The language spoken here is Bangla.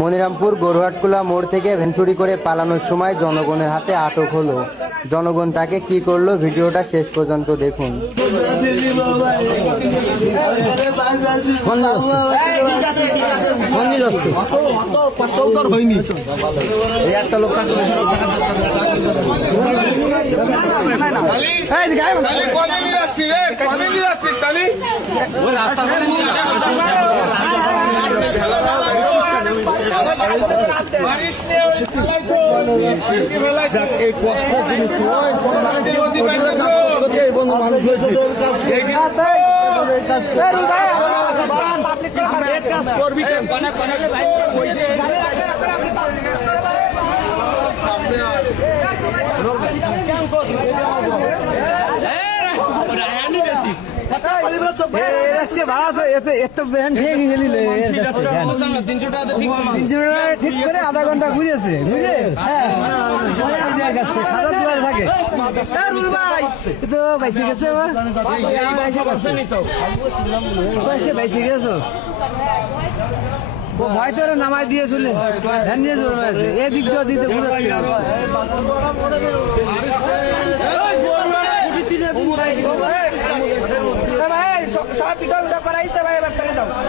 মনিরামপুর গরুহাটকুলা মোড় থেকে ভ্যান চুরি করে পালানোর সময় জনগণের হাতে আটক হলো। জনগণ তাকে কি করলো ভিডিওটা শেষ পর্যন্ত দেখুন। ভাড়া তো এত ভ্যান খেয়ে গেলিলে 300 টাকা ঠিক করে আধা ঘন্টা ঘুরেছে বুঝলে থাকে তো বাইসে গেছে বাইসে গেছো ভাই তো নামাই দিয়ে চলে ধ্যান দিয়ে জন্মাছে এদিক দিতে সব পিঠা পিঠা করাইছে ভাই এবার তাহলে দাও না